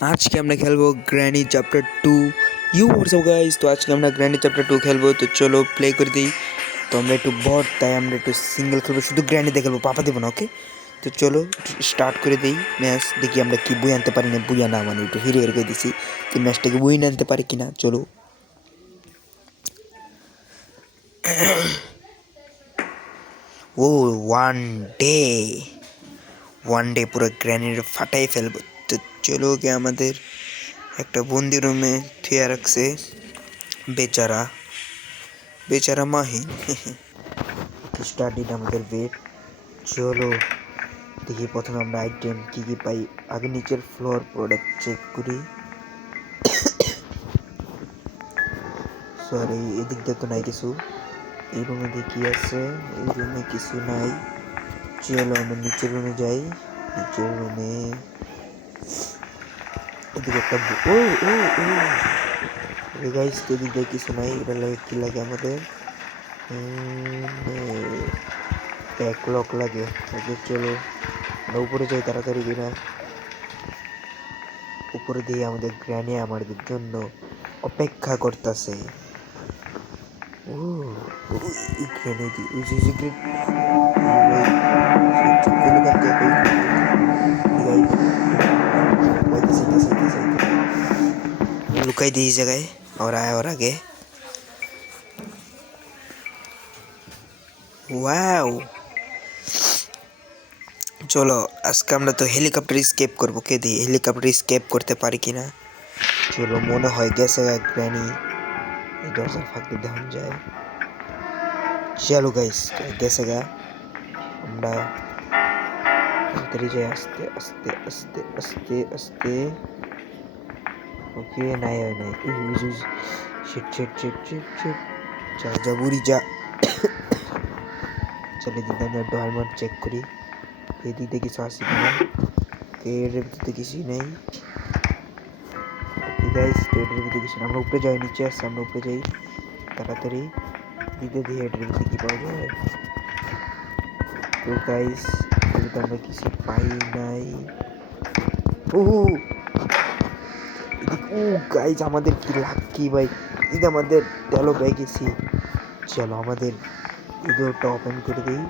आज के हमने खेलबो granny chapter 2 you WhatsApp guys. तो आज के हमने ग्रैनी चैप्टर 2 खेलबो। तो चलो प्ले कर दी। तो আমরা একটু বহুত তাই আমরা একটু সিঙ্গেল খেলবো, শুধু গ্র্যান্ডি দেখে খেলবো, পাপা দেবো না। ওকে, তো চলো স্টার্ট করে দিই ম্যাচ। দেখি আমরা কি বই আনতে পারি না, বই আনা মানে একটু হিরো হিরো করে দিছি যে ম্যাচটাকে বই আনতে পারি কিনা। চলো ও ওয়ান ডে পুরো গ্র্যানির ফাটাই ফেলবো। তো চলো কে আমাদের একটা বন্দি রুমে থুয়া রাখছে বেচারা বেচারা মাহিন। স্টার্টেড আমাদের বেড। চলো দেখি প্রথমে আমরা আইটেম কি কি পাই। আগে নিচের ফ্লোর প্রোডাক্ট চেক করি। সরি, এদিক দিয়ে তো নাই কিছু। এই রুমে দেখি আছে, এই রুমে কিছু নাই। চলো আমরা নিচের রুমে যাই। নিচের রুমে এদিকে একটা ও ও ও গাইস, এদিক দিয়ে কিছু নাই। এটা লাগে কি লাগে আমাদের ব্যাকলক লাগে। ওকে চলো আমরা উপরে যাই তাড়াতাড়ি বিনা। উপরে দিয়ে আমাদের গ্র্যানি আমাদের জন্য অপেক্ষা করতেছে। ও এই গ্র্যানি দি ওই যে लुकाई दी इस जगह और आया और आगे। वाओ চলো আজকে আমরা তো হেলিকপ্টার স্কেপ করবো। কে দিই হেলিকপ্টার স্কেপ করতে পারি কিনা। চলো মনে হয় গেছে গ্র্যানি এই দরজার ফাঁক দিয়ে দেখান যায়। চলো গাইস গেছে গা। আমরা তাড়াতাড়ি যাই আস্তে আস্তে আস্তে আস্তে আস্তে। ওকে নাই হয় নাই। Shit shit shit shit shit যা যা বুড়ি যা। চলে দিদি আমরা একটু হেলমেট চেক করি এদিকে কিছু আছে কিনা। এর ভিতরে কিছু নেই গাইস। এর ভিতরে কিছু না। আমরা উপরে যাই, নিচে আসছে, আমরা উপরে যাই তাড়াতাড়ি। দিতে দিয়ে এর ভিতরে কি পাওয়া যায়। তো গাইস এদিকে আমরা কিছু পাই নাই। ও ও গাইস আমাদের কি লাকি ভাই, এটা আমাদের তেলো পেয়ে গেছি। চলো আমাদের ইদোটা ওপেন করে দিই।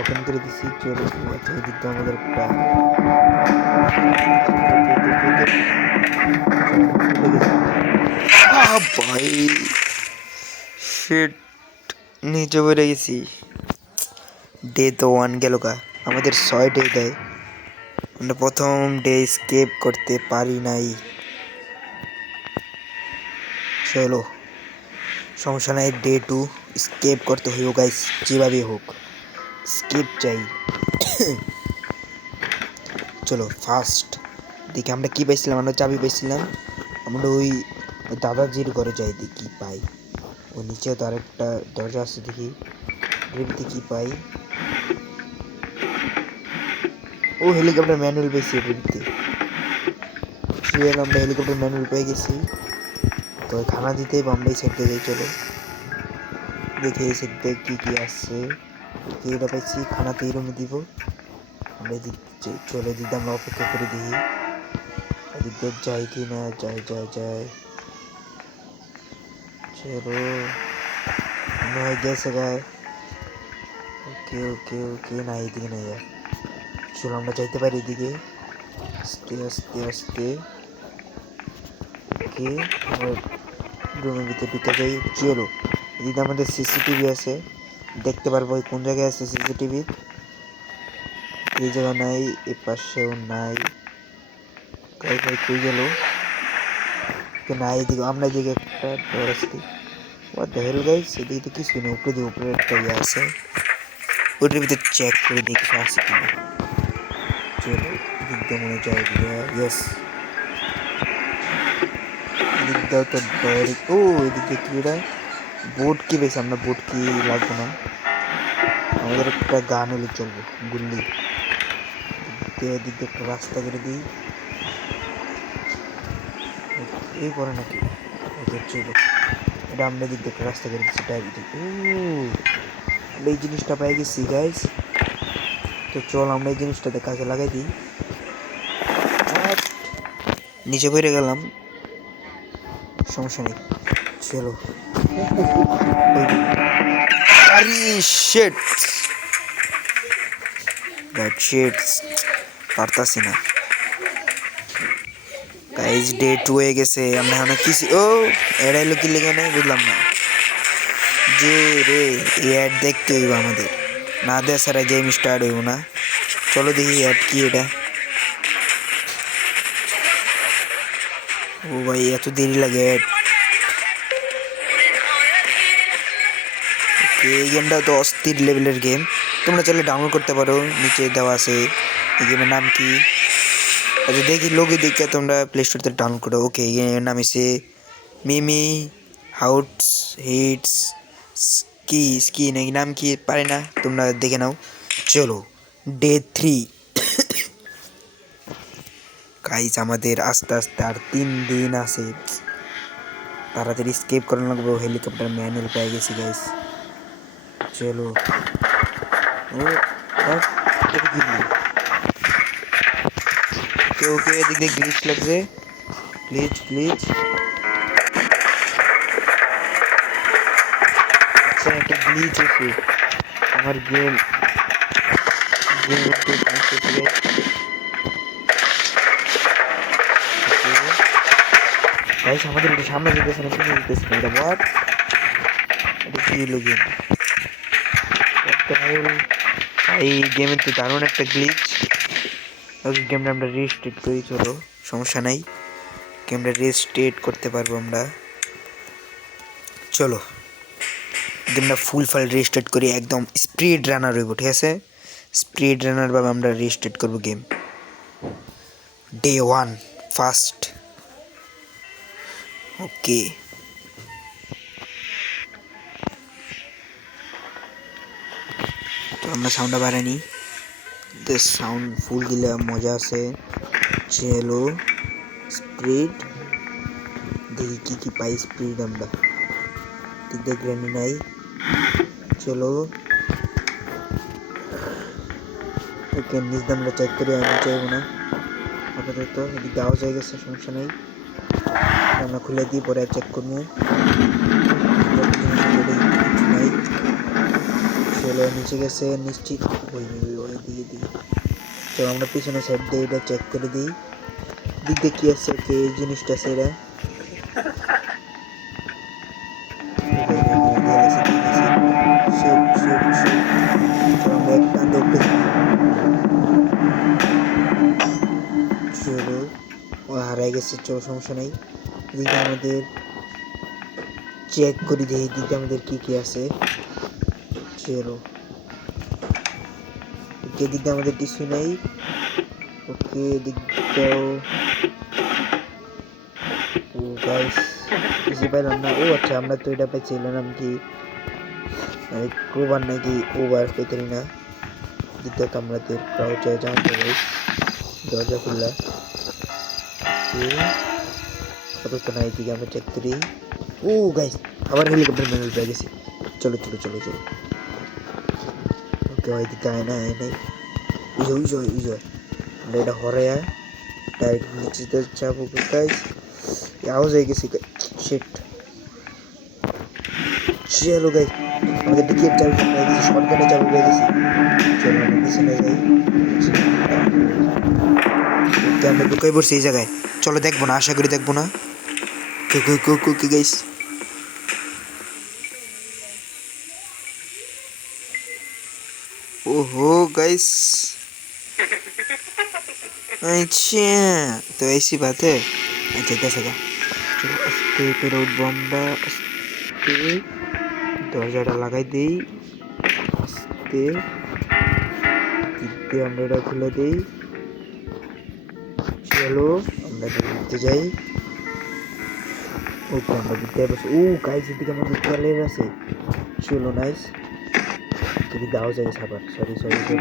ওপেন করে দিচ্ছি। চলো আচ্ছা এদিকে আমাদের একটা ভাই শিট নিচে পড়ে গেছি। ডে তো 1 গেল গা। আমাদের 6 ডে দেয়। আমরা প্রথম ডে স্কেপ করতে পারি নাই। চলো সমস্যা নাই, ডে 2 স্কেপ করতে হইব গাইস, যেভাবে হোক স্কেপ চাই। চলো ফার্স্ট দেখি আমরা কি পাইছিলাম। আমরা চাবি পাইছিলাম। আমরা ওই দাদাজির ঘরে যাই, দেখি কি পাই। ও নিচে তো আরেকটা দরজা আছে, দেখি ড্রিমতে কি পাই। ও হেলিকপ্টার ম্যানুয়াল পেয়েছি ড্রিমতে। আমরা হেলিকপ্টার ম্যানুয়াল পেয়ে গেছি। তো খানা দিতে আমরা এই সাইডে যাই। চলো দেখি এই সাইডে কি কি আছে। এটা পাইছি, খানাতে এই রুমে দিব। আমরা এদিক চলে দিতে আমরা অপেক্ষা করে দিই এদিক দিয়ে যাই কি না। যাই যাই যাই। চলো নয় গেছে গায়ে। ওকে ওকে ওকে না এইদিকে নাই। চলো আমরা যাইতে পারি এদিকে আস্তে আস্তে আস্তে। ওকে রুমের ভিতরে ঢুকে যাই। চলো এদিকে আমাদের সিসিটিভি আছে, দেখতে পারবো কোন জায়গায় আছে সিসিটিভি। এই জায়গা নাই, এ পাশেও নাই। কই কই কই গেল না। এইদিকে আমরা এদিকে একটা ডোর আছে। হোয়াট দ্য হেল গাইস, এদিকে তো কিছু নেই। উপরে দিয়ে উপরে একটা ইয়ে আছে, ওটার ভিতরে চেক করে দেখি কিছু আছে কিনা। চলো এদিক দিয়ে মনে যায় ইয়েস। এদিক দাও তো ডোর। ও এদিক দিয়ে কি এটা বোট কি পেয়েছি আমরা। বোট কি লাগবে না আমাদের, একটা গান হলে চলবে, গুল্লি। এদিক দিয়ে একটা রাস্তা করে দিই। এই পরে নাকি ওদের চলো এটা আমরা এদিক দিয়ে একটা রাস্তা করে দিচ্ছি ডাইরেক্ট। ও আমরা এই জিনিসটা পেয়ে গেছি গাইস। তো চল আমরা এই জিনিসটাতে কাজে লাগাই দিই। ও নিচে পড়ে গেলাম, সমস্যা নেই, চলো। আরে শিট, পারতাছি না গাইজ। ডে 2 হয়ে গেছে, আমরা অনেক কিছু। ও এড়াইলো কি লেগে নেই বুঝলাম না যে রে। এই অ্যাড দেখতে হইব আমাদের, না দেয় সারা গেম স্টার্ট হইব না। চলো দেখি অ্যাড কি এটা। ও ভাই এত দেরি লাগে অ্যাড। এই গেমটা তো অস্থির লেভেলের গেম, তোমরা চাইলে ডাউনলোড করতে পারো, নিচে দেওয়া আছে। এই গেমের নাম কি? আচ্ছা দেখি লোকে দেখে তোমরা প্লে স্টোর থেকে ডাউনলোড করো। ওকে, এই গেমের নাম হচ্ছে মিমি হাউটস হিটস স্কি নাকি নাম কি পারে না, তোমরা দেখে নাও। চলো ডে 3 গাইজ, আমাদের আস্তে আস্তে আর 3 দিন আছে, তাড়াতাড়ি স্কেপ করানো লাগবে। হেলিকপ্টার ম্যানুয়াল পেয়ে গেছি গাইজ। চলো ওকে, এদিক দিয়ে গ্লিচ লাগছে, প্লিজ। আচ্ছা একটা গ্লিচ আছে আমার গেম গাইস। আমাদের একটু সামনে যেতেছে না, পিছনে যেতেছে না, এটা হোয়াট? এটা কি হলো গেম? এই গেমের তো দারুণ একটা গ্লিচ। ওকে, গেমটা আমরা রিস্টার্ট করি, চলো সমস্যা নাই, গেমটা রিস্টার্ট করতে পারবো আমরা। চলো গেমটা ফুল রিস্টার্ট করি, একদম স্পিড রানার হইব, ঠিক আছে? স্পিড রানার ভাবে আমরা রিস্টার্ট করবো গেম। Day 1 first. ওকে, তো আমরা সাউন্ডটা বাড়াইনি, সাউন্ড ফুল দিলে মজা আছে। চলো স্পিড দেখি কি পাই। স্পিড আমরা গ্রানি নাই। চলো ওকে, নিজ আমরা চেক করি, আমি চাইবো না আপাতত। এদিকে আওয়াজ হয়ে গেছে, সমস্যা নেই, আমরা খুলে দিই, পরে চেক করবো। নাই, চলো নিচে গেছে নিশ্চিত। দিকে চলো আমরা পিছনে সাইড দিয়ে এটা চেক করে দিই, দিক দিয়ে কি আছে। ওকে, এই জিনিসটা আছে, এটা চলো হারাই গেছে, চলো সমস্যা নেই। এদিকে আমাদের চেক করে দিই, এদিকে আমাদের কি কি আছে। চলো ওকে, এদিকে আমাদের কিছু নেই। ওকে, এদিকটাও ও গাইস কিছু পাইলাম না। ও আচ্ছা, আমরা তো এটা পাইছিলাম কি ক্রোবার নাকি ওভার পেতেরি না। দিতে তো আমাদের ক্রাউচে জানতে গাইস, দরজা খুললা তো নাই। দিকে আমরা চেক করি। ও গাইস, আবার হেলিকপ্টার ম্যানুয়াল পেয়ে গেছি। চলো ওকে, ওইদিকে আয় নাই ইজয় আমরা এটা হরাইয়া ডাইরেক্ট নিচেতে যাবো গাইস। আওয়াজ হয়ে গেছি, শিট। চলো গাইস, আমাদের টিকিট চাবি পেয়ে গেছি, শর্টকাটে চাবি পেয়ে গেছি। চলো আমরা পিছনে যাই, আমরা ঢুকাই পড়ছি এই জায়গায়। চলো দেখবো না, আশা করি দেখবো না। কে গাইস, ओहो गाइस, अच्छा तो ऐसी बात है। अच्छा कैसे का, चलो আস্তে করে উঠবো আমরা, আস্তে দরজাটা লাগাই দিই, আস্তে দিতে আমরা এটা খুলে দিই। চলো আমরা ঘুরতে যাই। ওকে, আমরা ঘুরতে বসে। ও গাইস, এদিকে আমাদের টয়লেট আছে, চলো নাইস। যদি দাও যায় সাবার, সরি নিচে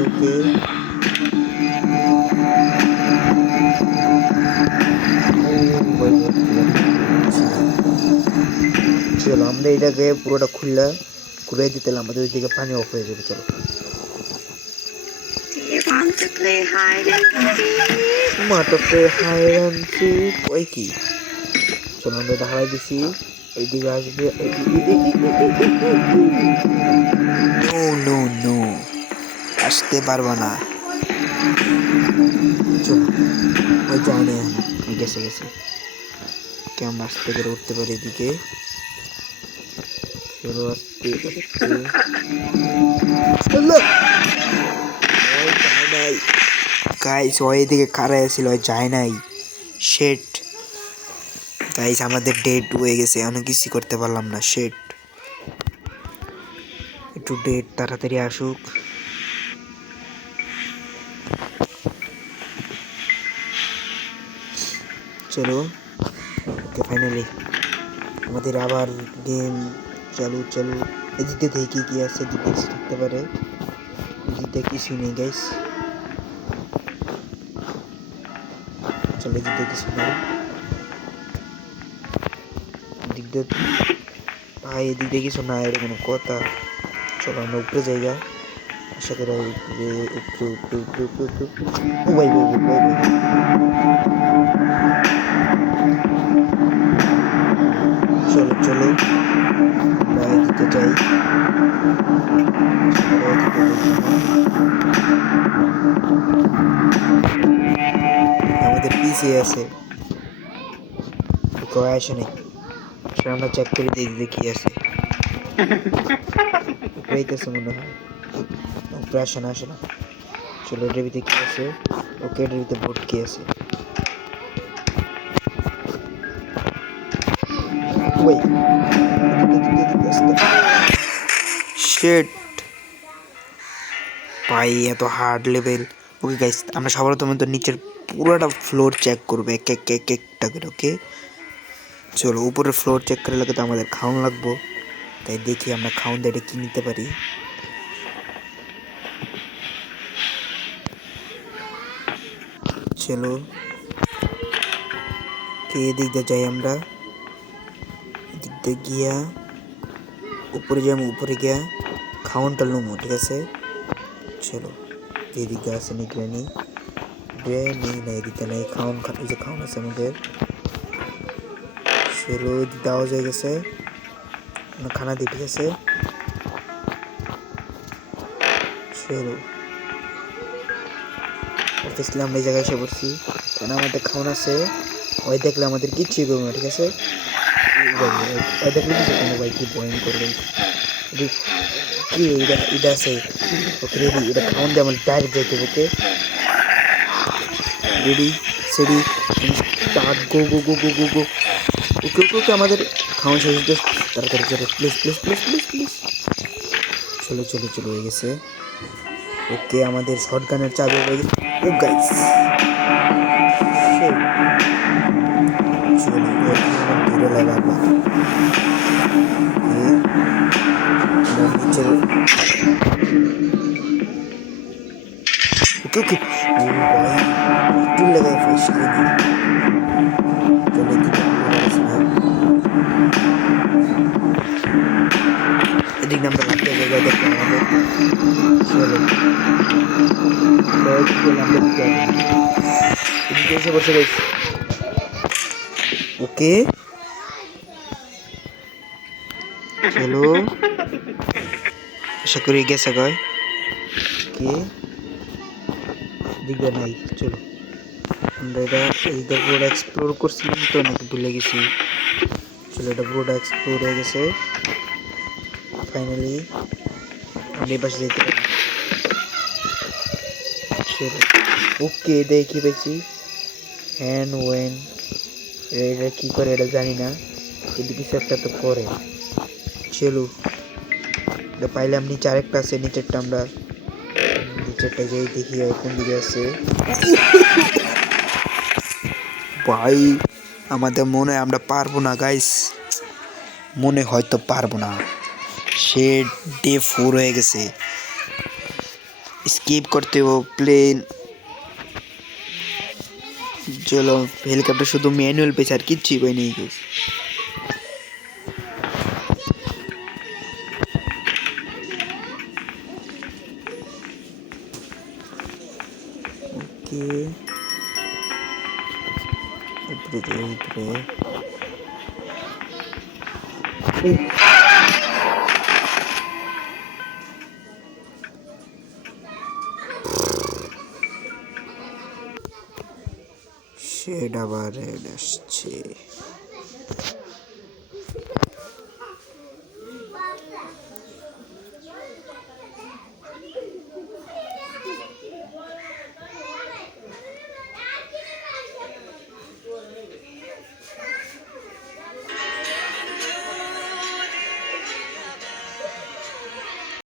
ওকে চলো আমরা এটাকে পুরোটা ঘুরে দিতে আমাদের ওইদিকে পানি অফ হয়ে যাবে। চলো ওই কি, চলো আমরা এটা হারাই দিছি। এইদিকে আসবে, আসতে পারবা না। চলো ওই যায় না, গেছে গেছে। কেমন আস্তে করে উঠতে পারি এদিকে। চলো আস্তে গাইস, ওই এদিকে খাড়াই ছিল, যায় নাই। শেট গাইস, আমাদের ডেট হয়ে গেছে, অনেক কিছু করতে পারলাম না। শেট, একটু ডেট তাড়াতাড়ি আসুক। চলো ওকে, ফাইনালি আমাদের আবার গেম চালু। এদিকে দেখি কি আছে, এদিকে থাকতে পারে। এদিকে কিছু নেই গাইস, চলো এদিকে কিছু নেই। ভাই এদিকে কিছু না, এর কোনো কথা। চলো আমরা উপরে জায়গা, আশা করি উপরে। ও ভাই ভাই ভাই ভাই, চলো আমরা এদিকে যাই। আমাদের পিছিয়ে আছে, কেউ আসে নাই। আমরা চেক করে দেখি কি আছে। উপরেইতেছে মনে হয়, উপরে আসে না। চলো এটার ভিতরে কি আছে। ওকে, এটার ভিতরে বোর্ড কি আছে। শিট ভাই, এত হার্ড লেভেল। ওকে গাইস, আমরা সবার প্রথমে তো নিচের পুরোটা ফ্লোর চেক করবো একটা করে। ওকে চলো, উপরের ফ্লোর চেক করে লাগে তো আমাদের খাওয়ান লাগবো। তাই দেখি আমরা খাওয়ান দিয়ে এটা কি নিতে পারি। চলো এদিক দিয়ে যাই আমরা, এদিক দিয়ে গিয়া উপরে যাবো। উপরে গিয়া খাওয়ানটা লুমো, ঠিক আছে। চলো এদিক দিয়ে আসে নি, গ্রেনি না, এদিকে নেই। খাওয়ান যে খাওয়ান আছে আমাদের। চলো দেওয়া হয়ে গেছে, খানা দিয়ে, ঠিক আছে। চলো আমরা এই জায়গায় এসে পড়ছি, কারণ আমাদের খাওয়ান আছে। ওই দেখলে আমাদের কিচ্ছুই করবো না, ঠিক আছে। ওই দেখলে কিছু কোনো ভাই, কি বয়ন করবে কি এটা আছে। ওকে রেডি, এটা খাওয়ান দিয়ে আমার ডাইরেক্ট যাইতে। ওকে রেডি সেডি স্টার্ট, গো। ওকে আমাদের খাওয়ান শেষ হচ্ছে। তাড়াতাড়ি চলো, প্লিজ। চলো হয়ে গেছে। ওকে আমাদের শটগানের চাবি হয়ে গেছে। ও গাইস, চলো ধরে লাগাবো। ওকে ও ভাই, একটু লাগাই ফাইস খাইনি। চলো এদিকে আমরা লাগতে জায়গায় দেখলাম আমাদের। চলো এদিকে এসে বসে গেছি। ওকে চলো, আশা করি গেছে গায়। কে দিকে নাই। চলো আমরা এটা পুরো এক্সপ্লোর করছিলাম তো, নাকি ভুলে গেছি। চলো এটা পুরোটা এক্সপ্লোর হয়ে গেছে। ফাইনালি আমরা এই পাশে যেতে পারি। চলো ওকে, দেখি পেয়েছি হ্যান্ড ওয়েন। এটা কি করে এটা জানি না, কিন্তু কিছু একটা তো করে। চলো এটা পাইলাম। নিচে আরেকটা আছে, নিচেরটা আমরা নিচেরটা যাই দেখি কোন দিকে আছে। ভাই আমাদের মনে হয় আমরা পারবো না গাইস, মনে হয়তো পারবো না। সে ডে 4 হয়ে গেছে, স্কিপ করতে হবে প্লেন। চলো হেলিকপ্টার শুধু ম্যানুয়াল পেয়েছে, আর কিচ্ছুই পাইনি। ব্রিজের ভিতরে শেড আবার রেড আসছে।